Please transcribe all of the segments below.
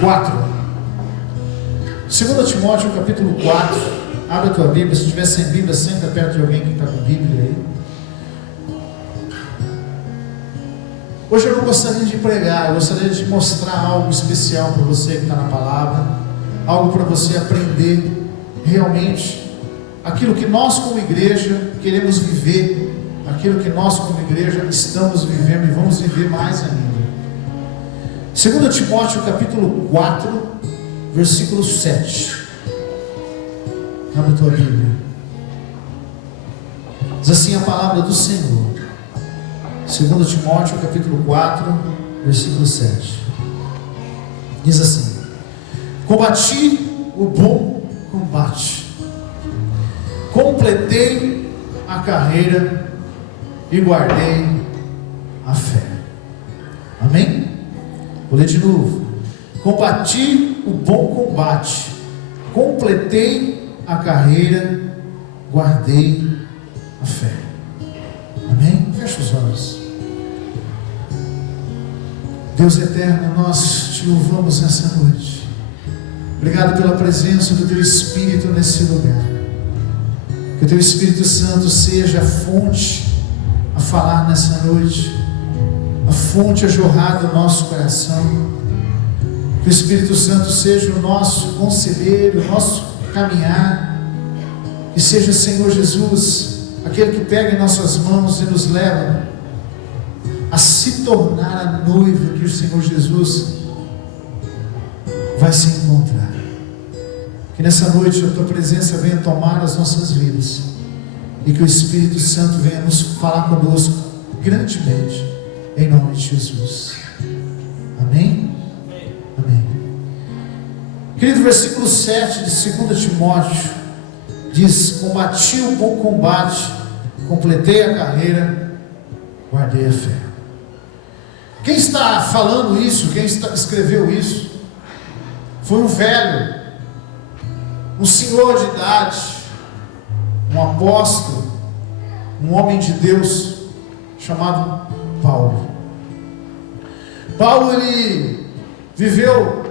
4. 2 Timóteo capítulo 4. Abre a tua Bíblia. Se estiver sem Bíblia, senta perto de alguém que está com Bíblia aí. Hoje eu não gostaria de pregar, eu gostaria de mostrar algo especial para você que está na palavra, algo para você aprender realmente aquilo que nós como igreja queremos viver, aquilo que nós como igreja estamos vivendo e vamos viver mais ainda. 2 Timóteo capítulo 4, versículo 7. Abre a tua Bíblia. Diz assim a palavra do Senhor. 2 Timóteo capítulo 4, versículo 7. Diz assim: combati o bom combate, completei a carreira e guardei a fé. Amém? Vou ler de novo. Combati o bom combate, completei a carreira, guardei a fé. Amém? Fecha os olhos. Deus eterno, nós te louvamos nessa noite. Obrigado pela presença do teu Espírito nesse lugar. Que o teu Espírito Santo seja a fonte a falar nessa noite, a fonte a jorrar do nosso coração. Que o Espírito Santo seja o nosso conselheiro, o nosso caminhar. Que seja, Senhor Jesus, aquele que pega em nossas mãos e nos leva a se tornar a noiva que o Senhor Jesus vai se encontrar. Que nessa noite a tua presença venha tomar as nossas vidas e que o Espírito Santo venha nos falar conosco grandemente, em nome de Jesus. Amém? Amém. Querido, versículo 7 de 2 Timóteo diz: combati o bom combate, completei a carreira, guardei a fé. Quem está falando isso, quem escreveu isso, foi um velho, um senhor de idade, um apóstolo, um homem de Deus, chamado Paulo. Paulo, ele viveu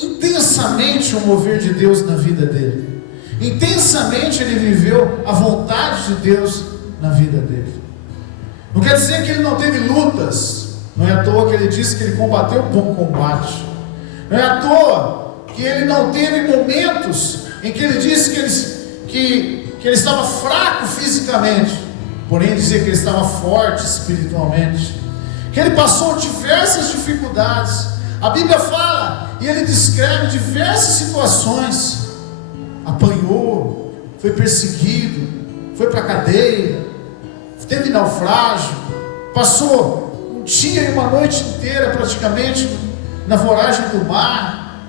intensamente o mover de Deus na vida dele. Intensamente ele viveu a vontade de Deus na vida dele. Não quer dizer que ele não teve lutas. Não é à toa que ele disse que ele combateu o bom combate. Não é à toa que ele não teve momentos em que ele disse que ele estava fraco fisicamente, porém dizer que ele estava forte espiritualmente. Que ele passou diversas dificuldades. A Bíblia fala e ele descreve diversas situações. Apanhou, foi perseguido, foi para a cadeia, teve naufrágio, passou um dia e uma noite inteira praticamente na voragem do mar,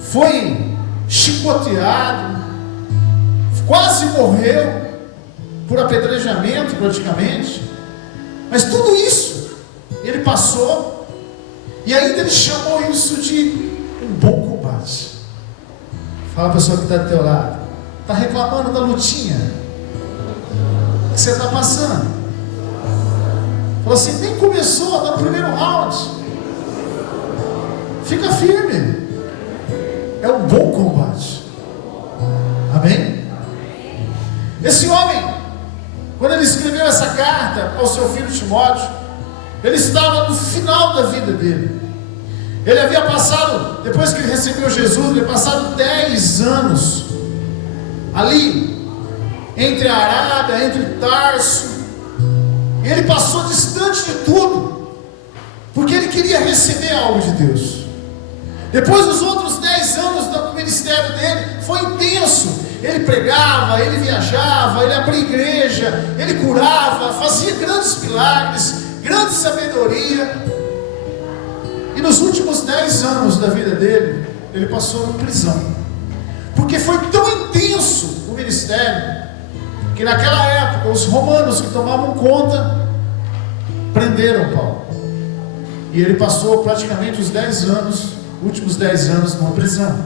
foi chicoteado, quase morreu por apedrejamento praticamente, mas tudo isso ele passou, e ainda ele chamou isso de um bom combate. Fala a pessoa que está do teu lado, está reclamando da lutinha que você está passando. Falou assim: nem começou, está no primeiro round. Fica firme. É um bom combate. Amém? Esse homem, quando ele escreveu essa carta ao seu filho Timóteo, ele estava no final da vida dele. Ele havia passado, depois que ele recebeu Jesus, ele havia passado 10 anos ali entre a Arábia, entre Tarso. Ele passou distante de tudo, porque ele queria receber algo de Deus. Depois dos outros 10 anos do ministério dele, foi intenso. Ele pregava, ele viajava, ele abria igreja, ele curava, fazia grandes milagres, grande sabedoria. E nos últimos 10 anos da vida dele, ele passou em prisão, porque foi tão intenso o ministério, que naquela época os romanos que tomavam conta prenderam Paulo, e ele passou praticamente os 10 anos, últimos 10 anos numa prisão,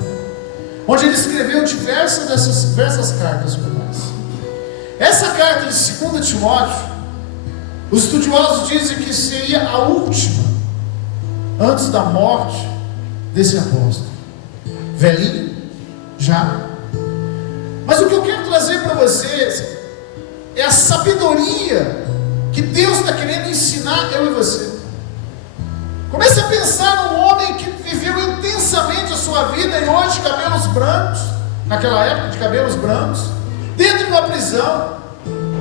onde ele escreveu diversas cartas para nós. Essa carta de 2 Timóteo, os estudiosos dizem que seria a última antes da morte desse apóstolo. Velhinho, já. Mas o que eu quero trazer para vocês é a sabedoria que Deus está querendo ensinar eu e você. Comece a pensar num homem que viveu intensamente a sua vida e hoje cabelos brancos, naquela época de cabelos brancos, dentro de uma prisão.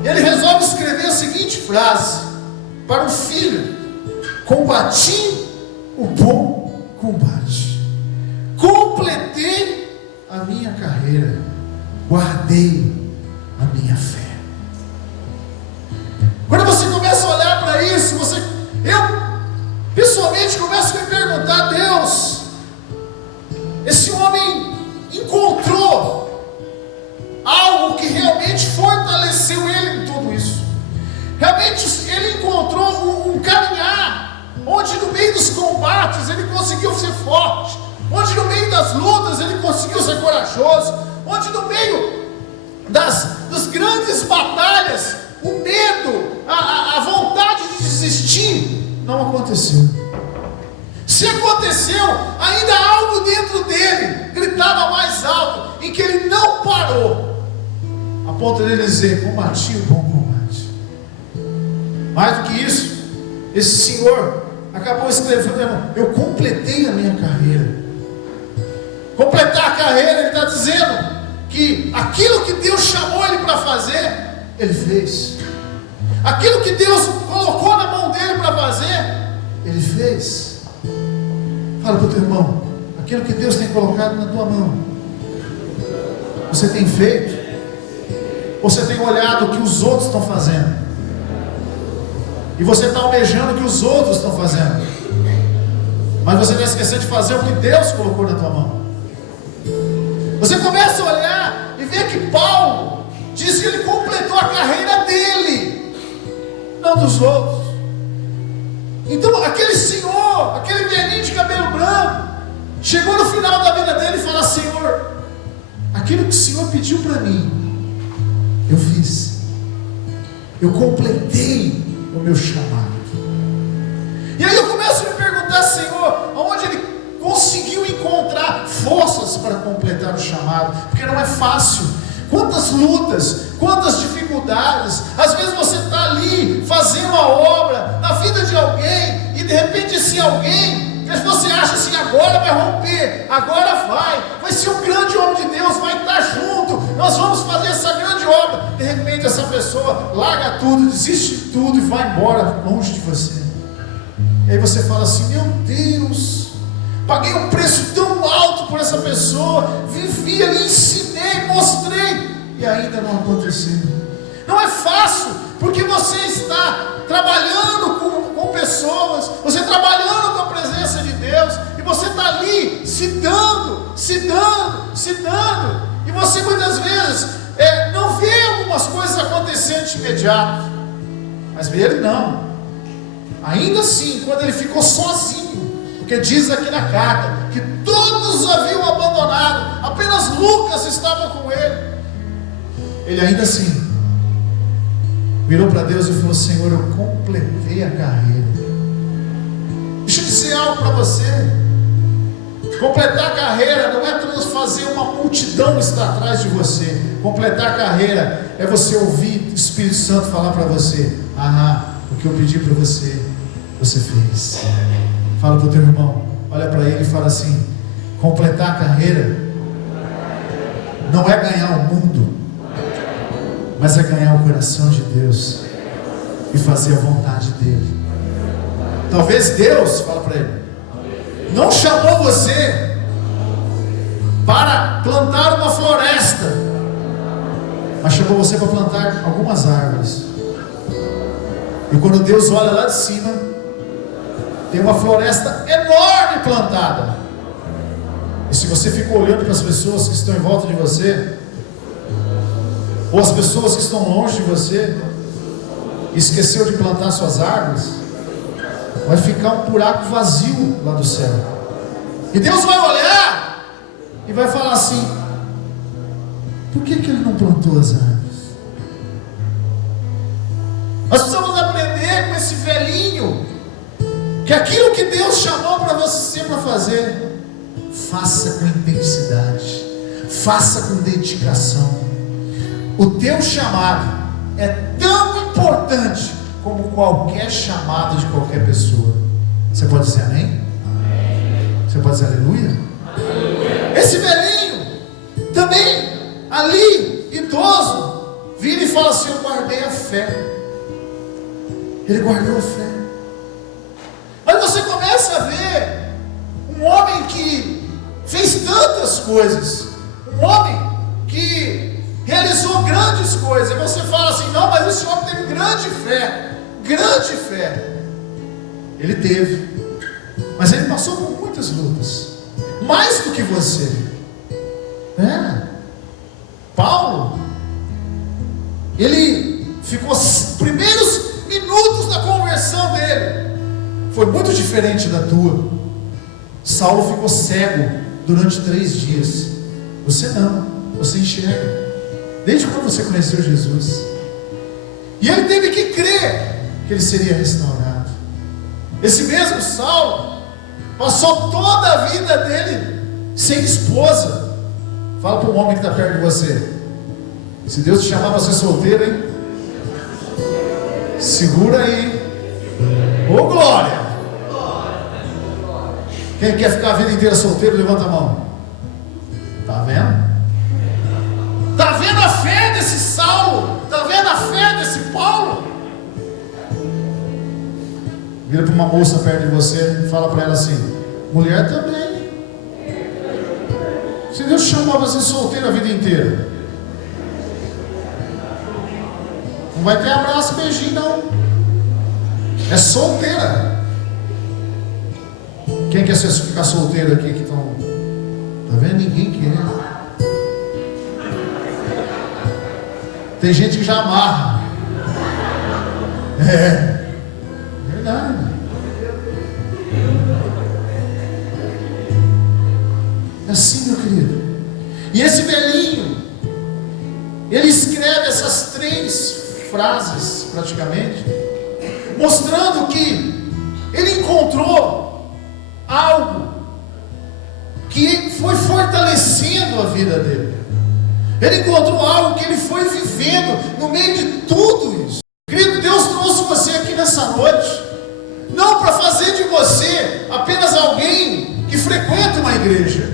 Ele resolve escrever a seguinte frase para o filho: combati o bom combate, completei a minha carreira, guardei a minha fé. Quando você começa a olhar para isso, eu pessoalmente começo a me perguntar: Deus, esse homem encontrou algo que realmente fortaleceu ele em tudo isso. Realmente ele encontrou um caminhar onde no meio dos combates ele conseguiu ser forte, onde no meio das lutas ele conseguiu ser corajoso, onde no meio das grandes batalhas o medo, a vontade de desistir não aconteceu. Se aconteceu, ainda algo dentro dele gritava mais alto, em que ele não parou, a ponto de ele dizer: combati o bom combate. Mais do que isso, esse senhor acabou escrevendo: eu completei a minha carreira. Completar a carreira, ele está dizendo que aquilo que Deus chamou ele para fazer, ele fez. Aquilo que Deus colocou na mão dele para fazer, ele fez. Fala para o teu irmão: aquilo que Deus tem colocado na tua mão, você tem feito? Ou você tem olhado o que os outros estão fazendo? E você está almejando o que os outros estão fazendo, mas você vai esquecer de fazer o que Deus colocou na tua mão. Você começa a olhar e ver que Paulo diz que ele completou a carreira dele, não dos outros. Então aquele senhor, aquele velhinho de cabelo branco, chegou no final da vida dele e fala: Senhor, aquilo que o Senhor pediu para mim, eu fiz. Eu completei o meu chamado. E aí eu começo a me perguntar: Senhor, aonde ele conseguiu encontrar forças para completar o chamado? Porque não é fácil. Quantas lutas, quantas dificuldades. Às vezes você está ali fazendo uma obra na vida de alguém, e de repente esse alguém, que você acha assim: agora vai romper, agora vai ser um grande homem de Deus, vai estar junto, nós vamos fazer essa grande obra. De repente essa pessoa larga tudo, desiste de tudo e vai embora longe de você. E aí você fala assim: meu Deus, paguei um preço tão alto por essa pessoa, vivi ali, ensinei, mostrei, e ainda não aconteceu. Não é fácil, porque você está trabalhando com pessoas, você trabalhando com a presença de Deus, e você está ali se dando, e você muitas vezes não vê algumas coisas acontecendo de imediato, mas vê ele não. Ainda assim, quando ele ficou sozinho, porque diz aqui na carta que todos haviam abandonado, apenas Lucas estava com ele, ele ainda assim virou para Deus e falou: Senhor, eu completei a carreira. Deixa eu dizer algo para você: completar a carreira não é fazer uma multidão estar atrás de você. Completar a carreira é você ouvir o Espírito Santo falar para você: o que eu pedi para você, você fez. Fala para o teu irmão, olha para ele e fala assim: completar a carreira não é ganhar o mundo, mas é ganhar o coração de Deus e fazer a vontade dele. Talvez Deus, fala para ele, não chamou você para plantar uma floresta, mas chamou você para plantar algumas árvores. E quando Deus olha lá de cima, tem uma floresta enorme plantada. E se você fica olhando para as pessoas que estão em volta de você, ou as pessoas que estão longe de você, e esqueceu de plantar suas árvores, vai ficar um buraco vazio lá do céu. E Deus vai olhar e vai falar assim: por que ele não plantou as árvores? Nós precisamos aprender com esse velhinho que aquilo que Deus chamou para você para fazer, faça com intensidade, faça com dedicação. O teu chamado é tão importante como qualquer chamado de qualquer pessoa. Você pode dizer amém? Você pode dizer aleluia? Esse velhinho também, ali, idoso, vira e fala assim: eu guardei a fé. Ele guardou a fé. Mas você começa a ver um homem que fez tantas coisas, um homem que realizou grandes coisas, e você fala assim: não, mas esse homem teve grande fé. Grande fé ele teve, mas ele passou por muitas lutas, mais do que você. Paulo, ele ficou os primeiros minutos da conversão dele foi muito diferente da tua. Saulo ficou cego durante 3 dias. Você não, você enxerga desde quando você conheceu Jesus. E ele teve que crer que ele seria restaurado. Esse mesmo Saulo passou toda a vida dele sem esposa. Fala para um homem que está perto de você: se Deus te chamar para ser solteiro, hein? Segura aí. Ô glória! Quem quer ficar a vida inteira solteiro, levanta a mão. Está vendo? Está vendo a fé desse Saulo? Está vendo a fé desse Paulo? Vira para uma moça perto de você e fala para ela assim: mulher também. Se Deus chamar você solteiro a vida inteira, não vai ter abraço e beijinho não. É solteira. Quem quer ficar solteiro aqui que estão? Tá vendo? Ninguém quer. Tem gente que já amarra. Verdade. É assim, meu querido. E esse velhinho, ele escreve essas 3 frases praticamente, mostrando que ele encontrou algo que foi fortalecendo a vida dele. Ele encontrou algo que ele foi vivendo no meio de tudo isso. Querido, Deus trouxe você aqui nessa noite não para fazer de você apenas alguém que frequenta uma igreja,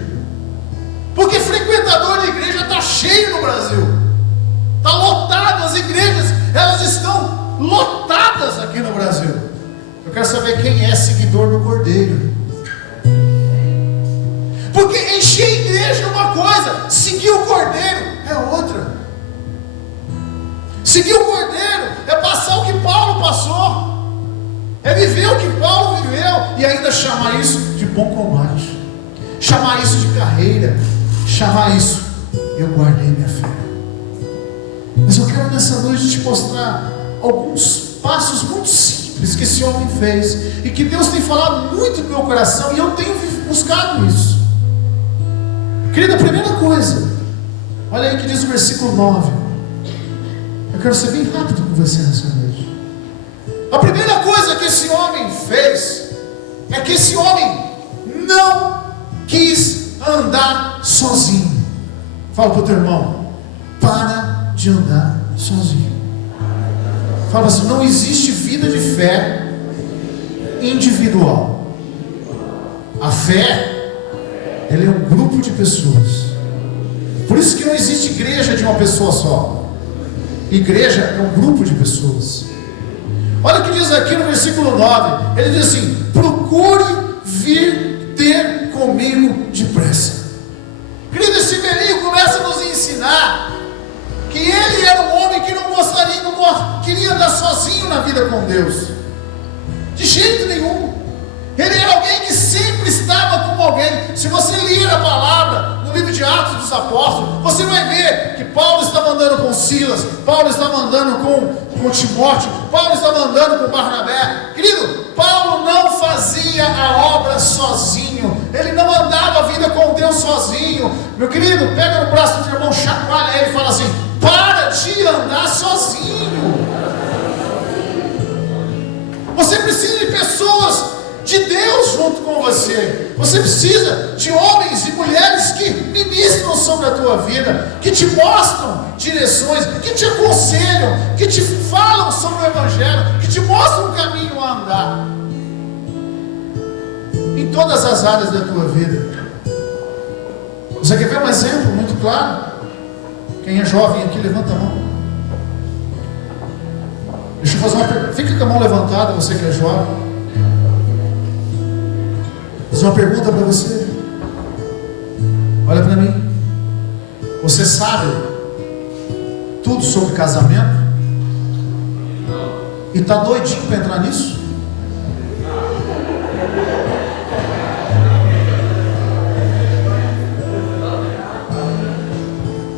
porque frequentador de igreja está cheio no Brasil, está lotado. As igrejas, elas estão lotadas aqui no Brasil. Eu quero saber quem é seguidor do Cordeiro, porque encher a igreja é uma coisa, seguir o Cordeiro é outra. Seguir o Cordeiro é passar o que Paulo passou, é viver o que Paulo viveu, e ainda chamar isso de bom combate, chamar isso de carreira, chamar isso: eu guardei minha fé. Mas eu quero nessa noite te mostrar alguns passos muito simples que esse homem fez, e que Deus tem falado muito no meu coração, e eu tenho buscado isso. Querida, a primeira coisa, olha aí que diz o versículo 9. Eu quero ser bem rápido com você nessa noite. A primeira coisa que esse homem fez é que esse homem não quis andar sozinho. Fala para o teu irmão: para de andar sozinho. Fala assim: não existe vida de fé individual. A fé, ela é um grupo de pessoas. Por isso que não existe igreja de uma pessoa só. Igreja é um grupo de pessoas. Olha o que diz aqui no versículo 9. Ele diz assim: procure vir ter comigo depressa. Querido, esse velhinho começa a nos ensinar que ele era um homem que não gostaria, não queria andar sozinho na vida com Deus, de jeito nenhum. Ele era alguém que sempre estava com alguém. Se você ler a palavra no livro de Atos dos Apóstolos, você vai ver que Paulo estava andando com Silas, Paulo estava andando com Timóteo, Paulo estava andando com Barnabé. Querido, Paulo não fazia a obra sozinho, ele não andava a vida com Deus sozinho. Meu querido, pega no braço do teu irmão, chacoalha ele e fala assim: para de andar sozinho. Você precisa de pessoas de Deus junto com você. Você precisa de homens e mulheres que ministram sobre a tua vida, que te mostram direções, que te aconselham, que te falam sobre o Evangelho, que te mostram o caminho a andar, em todas as áreas da tua vida. Você quer ver um exemplo muito claro? Quem é jovem aqui, levanta a mão. Deixa eu fazer uma pergunta. Fica com a mão levantada, você que é jovem. Vou fazer uma pergunta para você. Olha para mim. Você sabe tudo sobre casamento? E está doidinho para entrar nisso?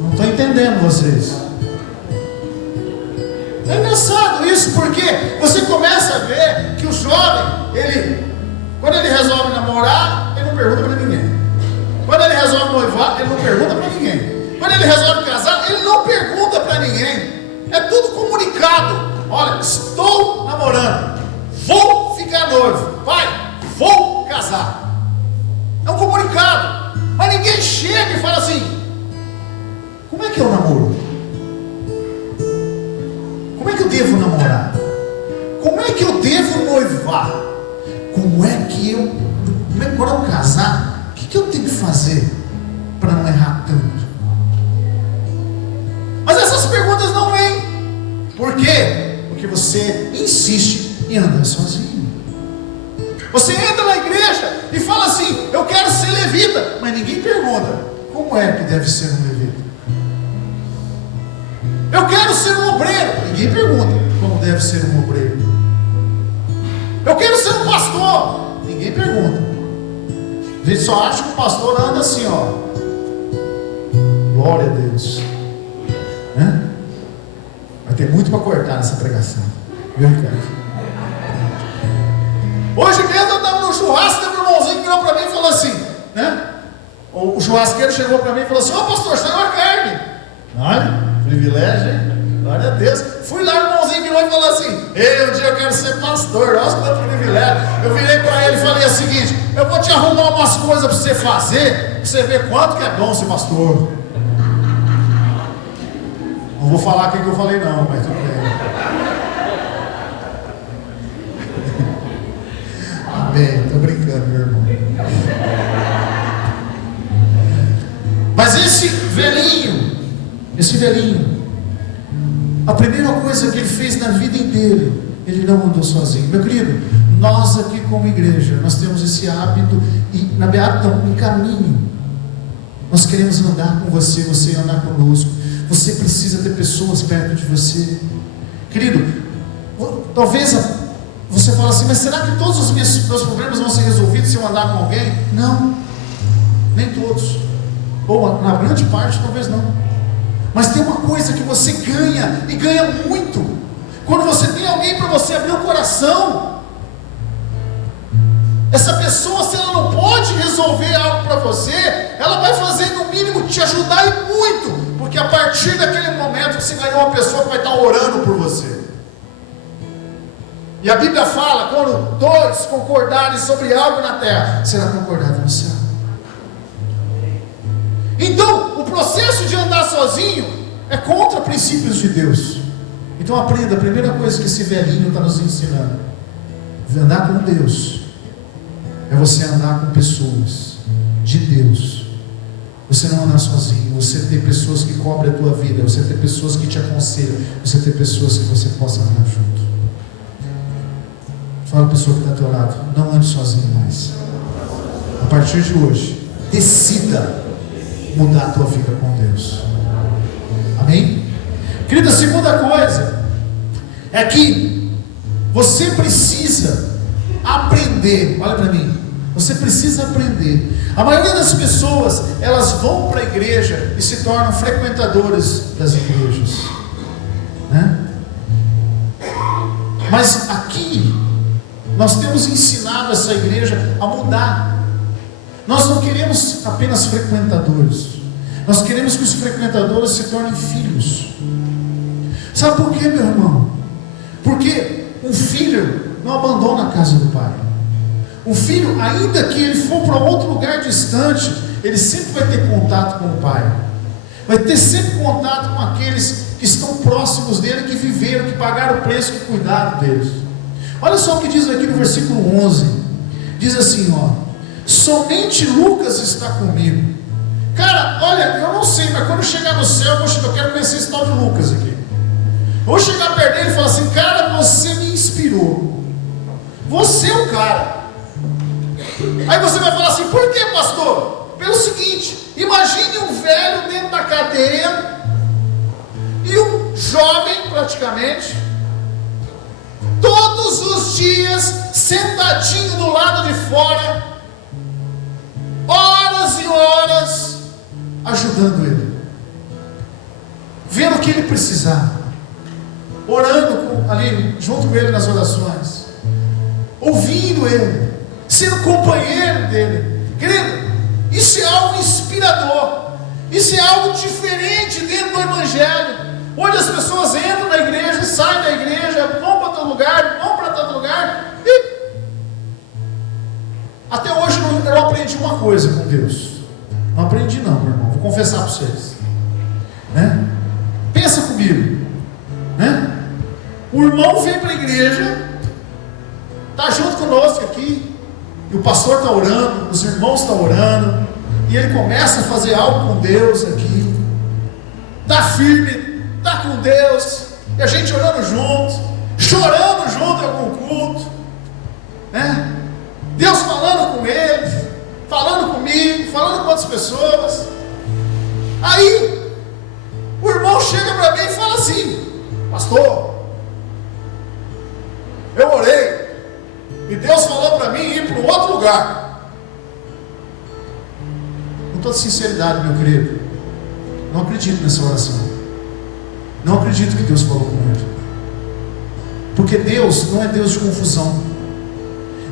Não estou entendendo vocês. É engraçado isso, porque você começa a ver que o jovem, quando ele resolve namorar, ele não pergunta para ninguém. Quando ele resolve noivar, ele não pergunta para ninguém. Quando ele resolve casar, ele não pergunta para ninguém. É tudo comunicado. Olha, estou namorando, vou ficar noivo, pai, vou casar. É um comunicado. Mas ninguém chega e fala assim: como é que é o namoro? Como é que eu devo namorar? Como é que eu devo noivar? Como é que quando eu casar, o que eu tenho que fazer para não errar tanto? Mas essas perguntas não vêm. Por quê? Porque você insiste em andar sozinho. Você entra na igreja e fala assim: eu quero ser levita. Mas ninguém pergunta: como é que deve ser um levita? Eu quero ser um obreiro. Ninguém pergunta como deve ser um obreiro. Eu quero ser um pastor. Ninguém pergunta. A gente só acha que o pastor anda assim, ó. Glória a Deus. Vai ter muito para cortar nessa pregação. Viu, Ricardo? Hoje mesmo eu estava no churrasco, teve um irmãozinho que virou para mim e falou assim, né? O churrasqueiro chegou para mim e falou assim: ô pastor, saiu a carne. Olha, privilégio, hein? Glória a Deus. Fui lá, o irmãozinho virou e falou assim: ei, um dia eu quero ser pastor. Nossa, quanto privilégio. Eu virei para ele e falei o seguinte: eu vou te arrumar umas coisas para você fazer, para você ver quanto que é bom ser pastor. Não vou falar o que eu falei não, mas tudo bem. Amém, estou brincando, meu irmão. Mas esse velhinho, a primeira coisa que ele fez na vida inteira, ele não andou sozinho. Meu querido, nós aqui como igreja, nós temos esse hábito, um caminho. Nós queremos andar com você, você andar conosco. Você precisa ter pessoas perto de você. Querido, talvez você fale assim: mas será que todos os meus problemas vão ser resolvidos se eu andar com alguém? Não, nem todos. Ou na grande parte talvez não. Mas tem uma coisa que você ganha, e ganha muito, quando você tem alguém para você abrir o coração. Essa pessoa, se ela não pode resolver algo para você, ela vai fazer no mínimo te ajudar e muito, porque a partir daquele momento você ganhou uma pessoa que vai estar orando por você. E a Bíblia fala: quando dois concordarem sobre algo na terra, será concordado no céu. Então, o processo de andar sozinho é contra princípios de Deus. Então aprenda, a primeira coisa que esse velhinho está nos ensinando: andar com Deus é você andar com pessoas de Deus. Você não andar sozinho, você ter pessoas que cobrem a tua vida, você ter pessoas que te aconselham, você ter pessoas que você possa andar junto. Fala a pessoa que está ao teu lado: não ande sozinho mais. A partir de hoje, decida mudar a tua vida com Deus. Amém? Querida, a segunda coisa é que você precisa aprender. Olha para mim, você precisa aprender. A maioria das pessoas, elas vão para a igreja e se tornam frequentadores das igrejas, né? Mas aqui nós temos ensinado essa igreja a mudar. Nós não queremos apenas frequentadores, nós queremos que os frequentadores se tornem filhos. Sabe por quê, meu irmão? Porque um filho não abandona a casa do pai. O filho, ainda que ele for para outro lugar distante, ele sempre vai ter contato com o pai. Vai ter sempre contato com aqueles que estão próximos dele, que viveram, que pagaram o preço, que cuidaram deles. Olha só o que diz aqui no versículo 11. Diz assim, ó: somente Lucas está comigo. Cara, olha, eu não sei, mas quando chegar no céu, eu quero conhecer esse tal de Lucas aqui. Eu vou chegar perto dele e falar assim: cara, você me inspirou. Você é o cara. Aí você vai falar assim: por que, pastor? Pelo seguinte: imagine um velho dentro da cadeia e um jovem, praticamente, todos os dias sentadinho do lado de fora, horas e horas, ajudando ele, vendo o que ele precisar, orando ali junto com ele nas orações, ouvindo ele, sendo companheiro dele. Querido, isso é algo inspirador, isso é algo diferente dentro do Evangelho, onde as pessoas entram na igreja, saem da igreja, vão para outro lugar, vão para outro lugar, e até hoje eu aprendi uma coisa com Deus. Não aprendi não, meu irmão, vou confessar para vocês, né? Pensa comigo, né? O irmão vem para a igreja, está junto conosco aqui, e o pastor está orando, os irmãos estão orando, e ele começa a fazer algo com Deus aqui, está firme, está com Deus, e a gente orando junto, chorando junto em algum culto, né? Deus falando com ele, falando comigo, falando com outras pessoas. Aí o irmão chega para mim e fala assim: pastor, eu orei e Deus falou para mim ir para um outro lugar. Com toda sinceridade, meu querido, não acredito nessa oração. Não acredito que Deus falou com ele, porque Deus não é Deus de confusão.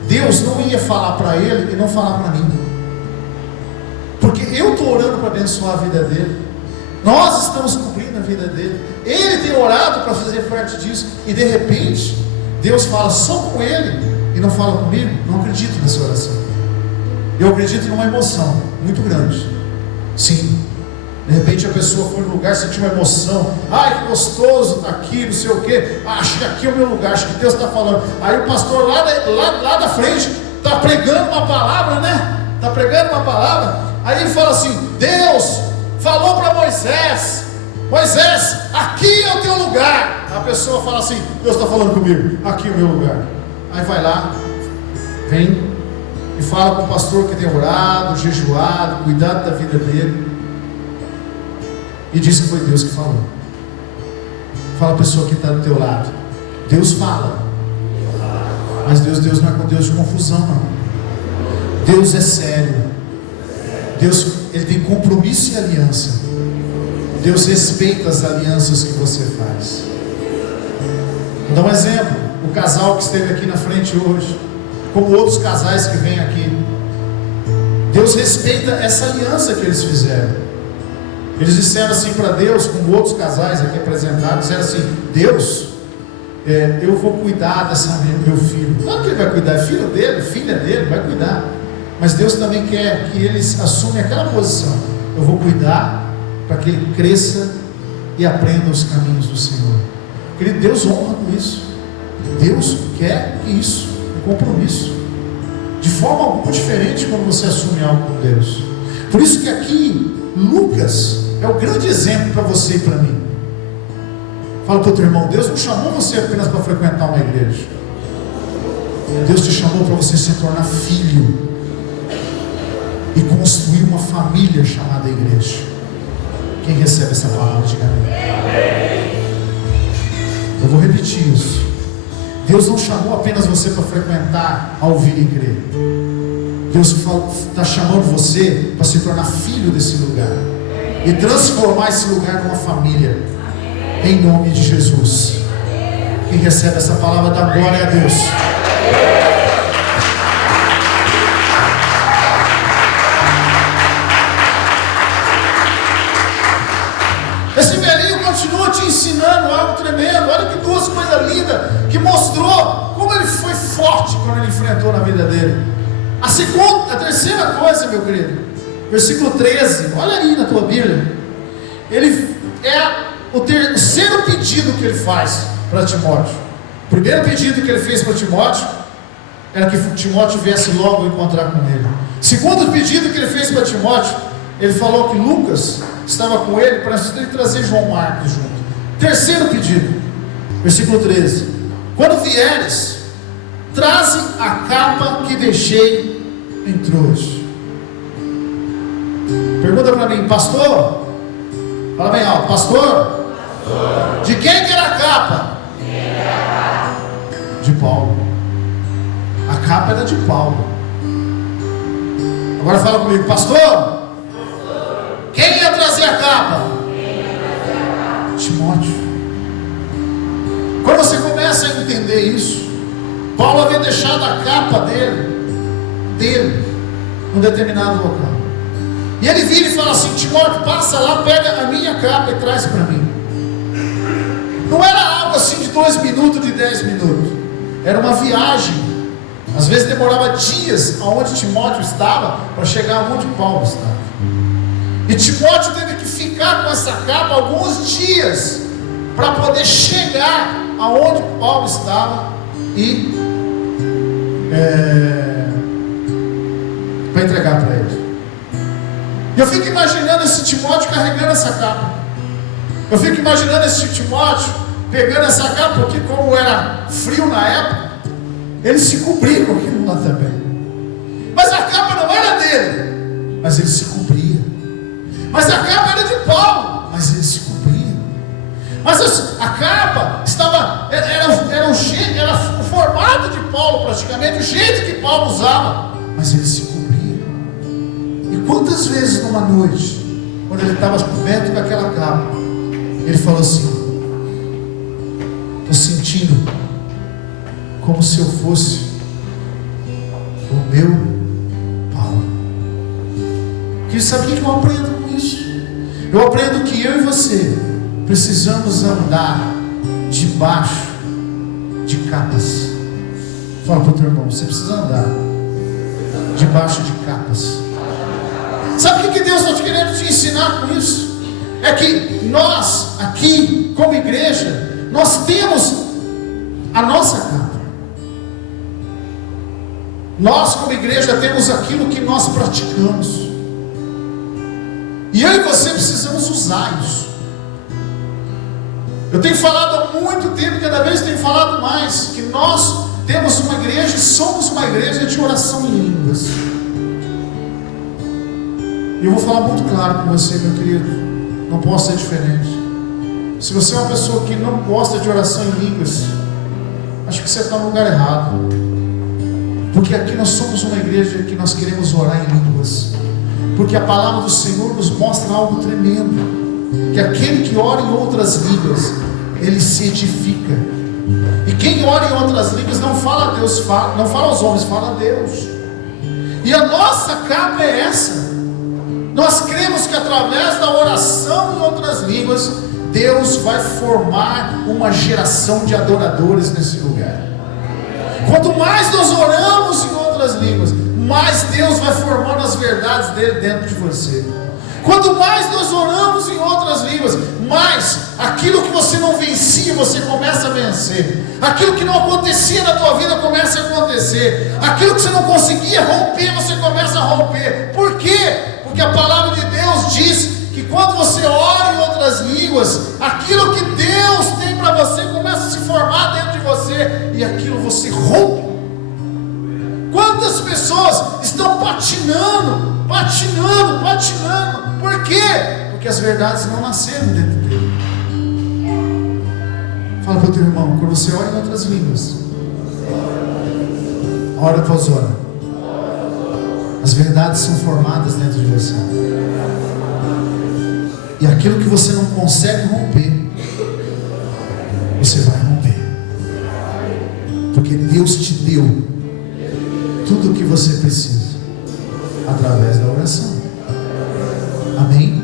Deus não ia falar para ele e não falar para mim, porque eu estou orando para abençoar a vida dele, nós estamos cumprindo a vida dele, ele tem orado para fazer parte disso, e de repente Deus fala só com ele e não fala comigo. Não acredito nessa oração. Eu acredito numa emoção muito grande. Sim, de repente a pessoa foi no lugar, sentiu uma emoção, ai que gostoso está aqui, não sei o que, acho que aqui é o meu lugar, acho que Deus está falando. Aí o pastor lá da frente está pregando uma palavra, né? Está pregando uma palavra, aí ele fala assim: Deus falou para Moisés, Moisés, aqui é o teu lugar. A pessoa fala assim: Deus está falando comigo, aqui é o meu lugar. Aí vai lá, vem e fala com o pastor que tem orado, jejuado, cuidado da vida dele, e diz que foi Deus que falou. Fala a pessoa que está do teu lado: Deus fala, mas Deus não é com Deus de confusão, não. Deus é sério. Deus, ele tem compromisso e aliança. Deus respeita as alianças que você faz. Vou dar um exemplo: o casal que esteve aqui na frente hoje, como outros casais que vêm aqui, Deus respeita essa aliança que eles fizeram. Eles disseram assim para Deus, como outros casais aqui apresentados, disseram assim: Deus, eu vou cuidar dessa meu filho. Claro que ele vai cuidar, é filho dele, filha dele, vai cuidar. Mas Deus também quer que eles assumam aquela posição: eu vou cuidar para que ele cresça e aprenda os caminhos do Senhor. Querido, Deus honra com isso. Deus quer isso, um compromisso. De forma alguma diferente quando você assume algo com Deus. Por isso que aqui Lucas é o grande exemplo para você e para mim. Fala para o teu irmão: Deus não chamou você apenas para frequentar uma igreja. Deus te chamou para você se tornar filho e construir uma família chamada igreja. Quem recebe essa palavra, diga amém. Eu vou repetir isso. Deus não chamou apenas você para frequentar, a ouvir e crer. Deus está chamando você para se tornar filho desse lugar e transformar esse lugar numa família, em nome de Jesus. Quem recebe essa palavra, dá glória a Deus. Esse velhinho continua te ensinando algo tremendo. Olha que duas coisas lindas, que mostrou como ele foi forte quando ele enfrentou na vida dele. A terceira coisa, meu querido, versículo 13, olha aí na tua Bíblia. Ele é o terceiro pedido que ele faz para Timóteo. O primeiro pedido que ele fez para Timóteo era que Timóteo viesse logo encontrar com ele. O segundo pedido que ele fez para Timóteo, ele falou que Lucas estava com ele para ele trazer João Marcos junto. Terceiro pedido, versículo 13: quando vieres, traze a capa que deixei em Troas. Pergunta para mim, pastor? Fala bem alto, pastor? De quem que era a capa? De Paulo. A capa era de Paulo. Agora fala comigo, pastor? Quem ia trazer a capa? Timóteo. Quando você começa a entender isso, Paulo havia deixado a capa dele, num determinado local. E ele vira e fala assim: Timóteo, passa lá, pega a minha capa e traz para mim. Não era algo assim de 2 minutos, de 10 minutos. Era uma viagem. Às vezes demorava dias aonde Timóteo estava para chegar onde Paulo estava. E Timóteo teve que ficar com essa capa alguns dias para poder chegar aonde Paulo estava e para entregar para ele. E eu fico imaginando esse Timóteo carregando essa capa. Eu fico imaginando esse Timóteo pegando essa capa, porque como era frio na época, ele se cobria com aquilo lá também. Mas a capa não era dele, mas ele se cobria. Mas a capa era de Paulo, mas ele se cobria. Mas a capa era o formato de Paulo praticamente, o jeito que Paulo usava, mas ele se cobria. E quantas vezes numa noite, quando ele estava coberto com aquela capa, ele falou assim: estou sentindo como se eu fosse o meu Paulo. Porque sabe o que eu aprendo com isso? Eu aprendo que eu e você precisamos andar debaixo de capas. Fala para o teu irmão, você precisa andar debaixo de capas. Sabe o que Deus está querendo te ensinar com isso? É que nós aqui, como igreja, nós temos a nossa capa. Nós como igreja temos aquilo que nós praticamos. E eu e você precisamos usar isso. Eu tenho falado há muito tempo, cada vez tenho falado mais, que nós temos uma igreja e somos uma igreja de oração em línguas. E eu vou falar muito claro com você, meu querido, não posso ser diferente. Se você é uma pessoa que não gosta de oração em línguas, acho que você está no lugar errado. Porque aqui nós somos uma igreja que nós queremos orar em línguas. Porque a palavra do Senhor nos mostra algo tremendo, que aquele que ora em outras línguas, ele se edifica. E quem ora em outras línguas não fala a Deus, não fala aos homens, fala a Deus. E a nossa capa é essa. Nós cremos que através da oração em outras línguas, Deus vai formar uma geração de adoradores nesse lugar. Quanto mais nós oramos em outras línguas, mais Deus vai formando as verdades dele dentro de você. Quanto mais nós oramos em outras línguas, mais aquilo que você não vencia, você começa a vencer. Aquilo que não acontecia na tua vida começa a acontecer. Aquilo que você não conseguia romper, você começa a romper. Por quê? Porque a palavra de Deus diz que quando você ora em outras línguas, aquilo que Deus tem para você começa a se formar dentro de você, e aquilo você rompe. Quantas pessoas estão patinando? Por quê? Porque as verdades não nasceram dentro dele. Fala para o teu irmão, quando você ora em outras línguas, hora após hora, as verdades são formadas dentro de você. E aquilo que você não consegue romper, você vai romper. Porque Deus te deu tudo o que você precisa através da oração. Amém?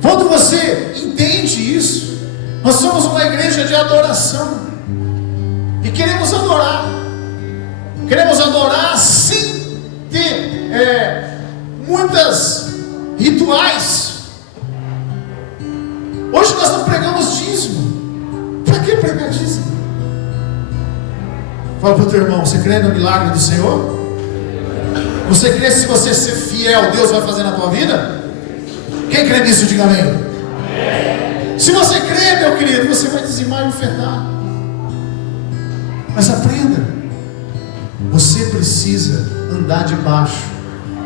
Quando você entende isso, nós somos uma igreja de adoração e queremos adorar. Queremos adorar sem ter muitas rituais. Hoje nós não pregamos dízimo. Para que pregar dízimo? Fala para o teu irmão: você crê no milagre do Senhor? Você crê que se você ser fiel, Deus vai fazer na tua vida? Quem crê nisso, diga amém. Se você crê, meu querido, você vai dizimar e ofertar. Mas aprenda, você precisa andar debaixo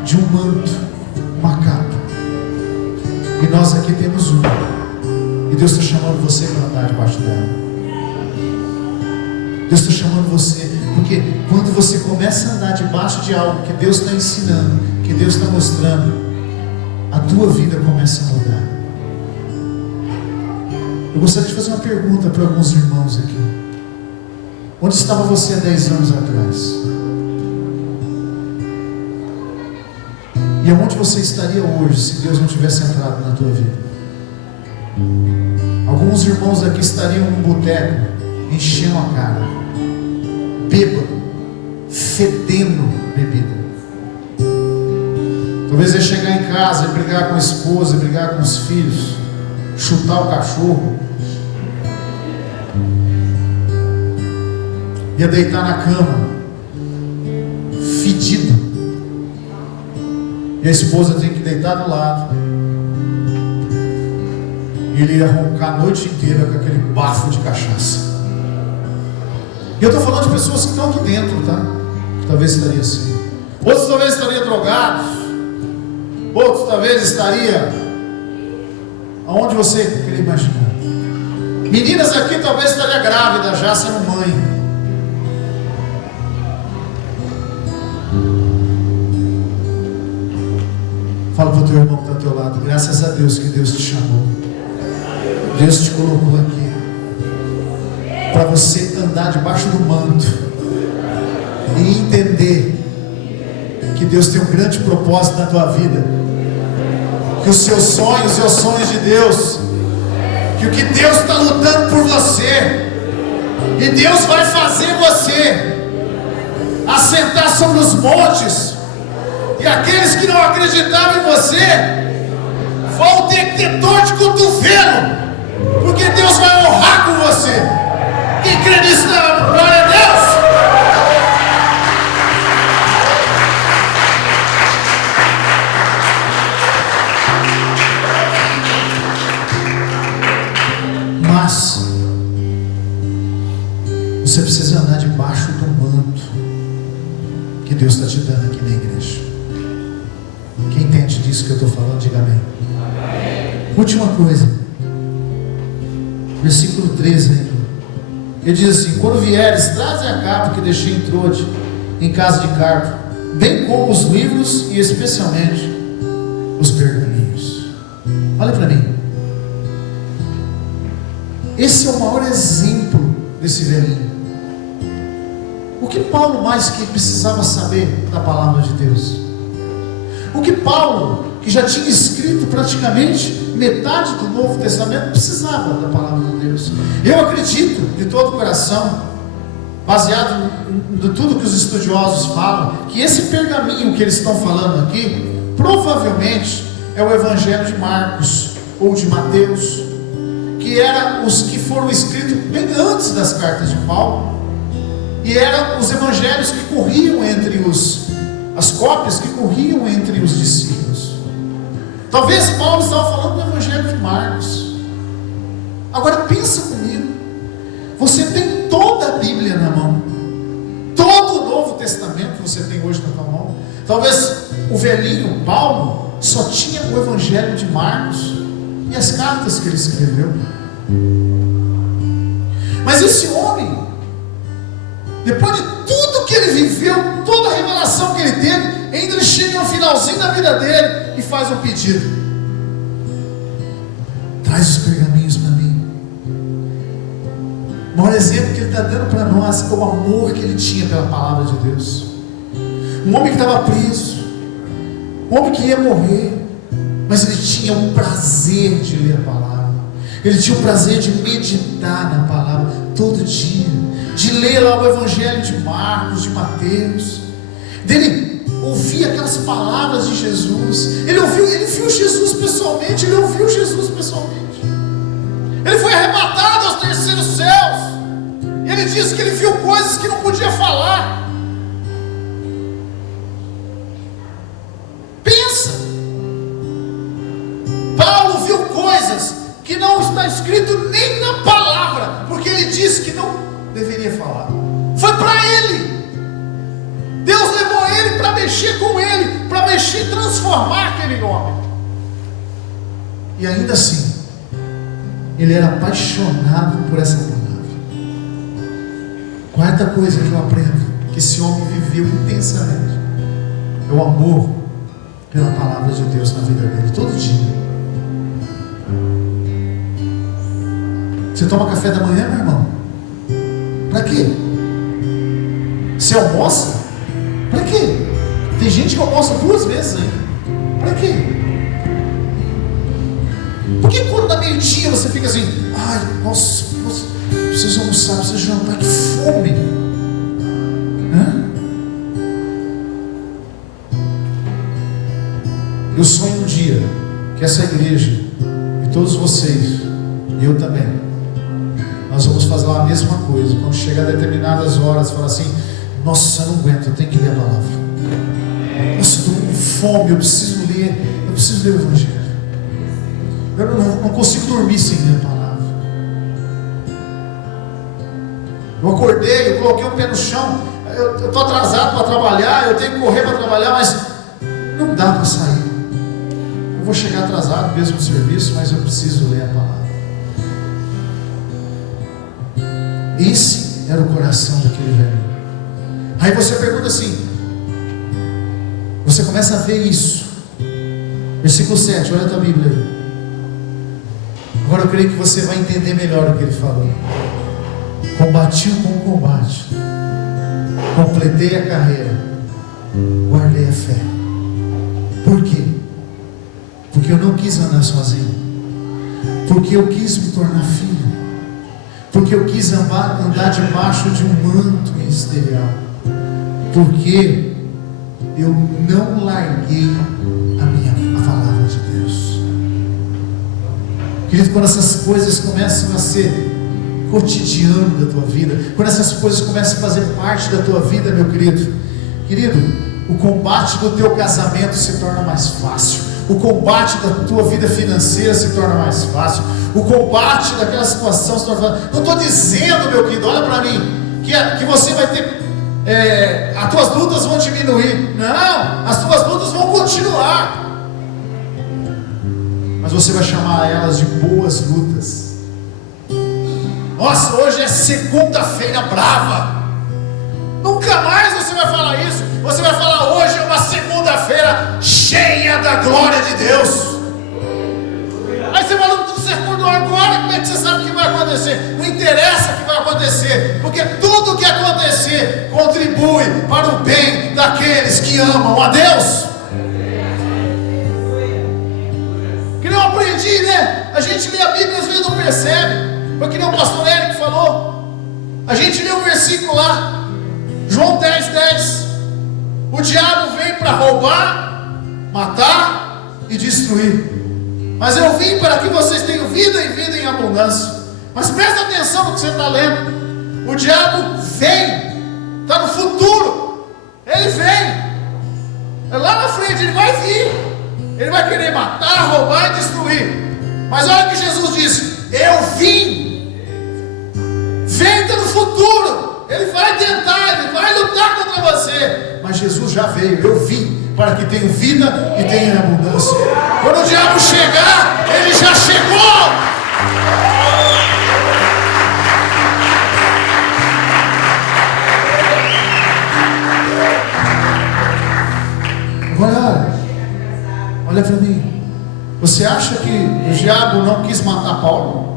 de um manto, uma capa. E nós aqui temos uma. E Deus está chamando você para andar debaixo dela. Deus está chamando você, porque quando você começa a andar debaixo de algo que Deus está ensinando, que Deus está mostrando, a tua vida começa a mudar. Eu gostaria de fazer uma pergunta para alguns irmãos aqui. Onde estava você há 10 anos atrás? E aonde você estaria hoje se Deus não tivesse entrado na tua vida? Alguns irmãos aqui estariam num boteco, enchendo a cara, bêbado, fedendo bebida. Talvez ia chegar em casa e brigar com a esposa, brigar com os filhos, chutar o cachorro, ia deitar na cama, fedido, e a esposa tem que deitar do lado, e ele ia roncar a noite inteira com aquele bafo de cachaça. E eu estou falando de pessoas que estão aqui dentro, tá? Que talvez estaria assim. Outros talvez estariam drogados. Outros talvez estaria aonde você queria imaginar. Meninas aqui talvez estaria grávida já, sendo mãe. Fala para o teu irmão que está ao teu lado: graças a Deus que Deus te chamou. Deus te colocou aqui para você andar debaixo do manto e entender que Deus tem um grande propósito na tua vida, que os seus sonhos e os sonhos de Deus, que o que Deus está lutando por você, e Deus vai fazer você assentar sobre os montes, e aqueles que não acreditavam em você vão ter que ter dor de cotovelo, porque Deus vai honrar com você. Quem crê nisso, glória a Deus. Mas você precisa andar debaixo do manto que Deus está te dando aqui na igreja. Quem entende disso que eu estou falando, diga amém. Última coisa, versículo 13 ainda. Ele diz assim: quando vieres, traze a capa que deixei em Trode, em casa de Carpo, bem como os livros e especialmente os pergaminhos. Olha para mim. Esse é o maior exemplo desse velhinho. O que Paulo mais que precisava saber da palavra de Deus? O que Paulo, que já tinha escrito praticamente metade do Novo Testamento, precisava da palavra de Deus? Eu acredito de todo o coração, baseado em tudo que os estudiosos falam, que esse pergaminho que eles estão falando aqui provavelmente é o Evangelho de Marcos ou de Mateus, que eram os que foram escritos bem antes das cartas de Paulo, e eram os evangelhos que corriam entre as cópias que corriam entre os discípulos. Talvez Paulo estava falando do Evangelho de Marcos. Agora pensa comigo, você tem toda a Bíblia na mão, todo o Novo Testamento você tem hoje na tua mão. Talvez o velhinho Paulo só tinha o Evangelho de Marcos e as cartas que ele escreveu. Mas esse homem, depois de tudo que ele viveu, toda a revelação que ele teve, ainda ele chega no finalzinho da vida dele e faz um pedido: traz os pergaminhos para mim. O maior exemplo que ele está dando para nós é o amor que ele tinha pela palavra de Deus. Um homem que estava preso, um homem que ia morrer, mas ele tinha um prazer de ler a palavra, ele tinha o prazer de meditar na palavra todo dia. de ler lá o Evangelho de Marcos, de Mateus, dele ouvir aquelas palavras de Jesus. Ele viu Jesus pessoalmente, ele ouviu Jesus pessoalmente. Ele foi arrebatado aos terceiros céus. Ele disse que ele viu coisas que não podia falar. Pensa, Paulo viu coisas que não está escrito nem na palavra, porque ele disse que não deveria falar. Foi para ele. Deus levou ele para mexer com ele, para mexer, transformar aquele homem. E ainda assim, ele era apaixonado por essa palavra. Quarta coisa que eu aprendo, que esse homem viveu intensamente, é o amor pela palavra de Deus na vida dele, todo dia. Você toma café da manhã, meu irmão? Para quê? Você almoça? Para quê? Tem gente que almoça 2 vezes ainda. Para quê? Por que quando dá meio-dia você fica assim, ai, nossa, preciso almoçar, preciso jantar, que fome? Eu sonho um dia que essa igreja, e todos vocês, e eu também, nós vamos fazer a mesma coisa. Quando chegar a determinadas horas, falar assim, nossa, eu não aguento, eu tenho que ler a palavra. Nossa, eu estou com fome, eu preciso ler o Evangelho. Eu não consigo dormir sem ler a palavra. Eu acordei, eu coloquei o pé no chão, eu estou atrasado para trabalhar, eu tenho que correr para trabalhar, mas não dá para sair. Eu vou chegar atrasado mesmo no serviço, mas eu preciso ler a palavra. Esse era o coração daquele velho. Aí você pergunta assim, você começa a ver isso. Versículo 7, olha a tua Bíblia aí. Agora eu creio que você vai entender melhor o que ele falou. Combati o bom combate, completei a carreira, guardei a fé. Por quê? Porque eu não quis andar sozinho, porque eu quis me tornar filho, porque eu quis andar debaixo de um manto ministerial, porque eu não larguei a palavra de Deus. Querido, quando essas coisas começam a ser cotidiano da tua vida, quando essas coisas começam a fazer parte da tua vida, meu querido, o combate do teu casamento se torna mais fácil, o combate da tua vida financeira se torna mais fácil, o combate daquela situação se torna fácil. Não estou dizendo, meu querido, olha para mim, que você vai ter, as tuas lutas vão diminuir. Não, as tuas lutas vão continuar, mas você vai chamar elas de boas lutas. Nossa, hoje é segunda-feira brava. Nunca mais você vai falar isso. Você vai falar, hoje é uma segunda-feira cheia da glória de Deus. Aí você fala, você acordou agora, como é que você sabe o que vai acontecer? Não interessa o que vai acontecer, porque tudo o que acontecer contribui para o bem daqueles que amam a Deus. Que nem eu aprendi, né? A gente lê a Bíblia e às vezes não percebe. Foi que nem o pastor Eric falou. A gente lê um versículo lá, João 10:10. O diabo vem para roubar, matar e destruir, mas eu vim para que vocês tenham vida e vida em abundância. Mas presta atenção no que você está lendo. O diabo vem, está no futuro. Ele vem, é lá na frente, ele vai vir. Ele vai querer matar, roubar e destruir. Mas olha o que Jesus disse: eu vim. Vem, está no futuro. Ele vai tentar, ele vai lutar contra você, mas Jesus já veio. Eu vim para que tenham vida e tenham abundância. Quando o diabo chegar, ele já chegou. Agora olha para mim. Você acha que o diabo não quis matar Paulo?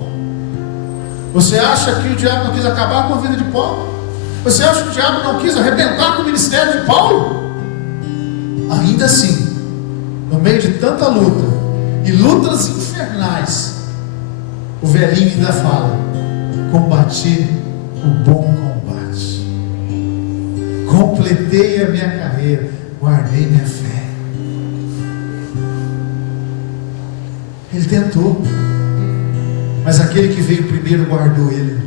Você acha que o diabo não quis acabar com a vida de Paulo? Você acha que o diabo não quis arrebentar com o ministério de Paulo? Ainda assim, no meio de tanta luta e lutas infernais, o velhinho ainda fala: combati o bom combate. completei a minha carreira, guardei minha fé. Ele tentou, mas aquele que veio primeiro guardou ele.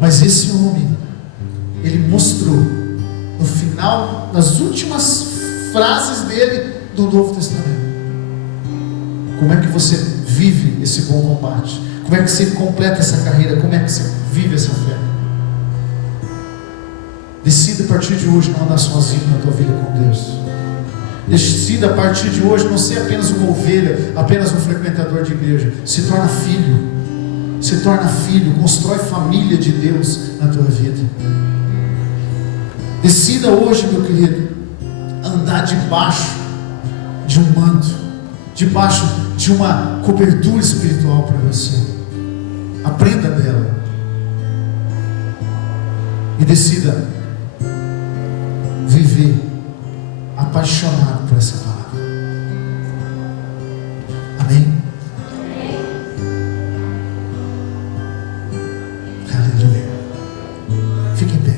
Mas esse homem, ele mostrou no final, nas últimas frases dele do Novo Testamento, como é que você vive esse bom combate, como é que você completa essa carreira, como é que você vive essa fé. Decida a partir de hoje não andar sozinho na tua vida com Deus. Decida a partir de hoje não ser apenas uma ovelha, apenas um frequentador de igreja. Se torna filho. Se torna filho, constrói família de Deus na tua vida. Decida hoje, meu querido, andar debaixo de um manto, debaixo de uma cobertura espiritual para você. Aprenda dela e decida viver apaixonado por essa palavra. Amém? Aleluia. Fique em pé.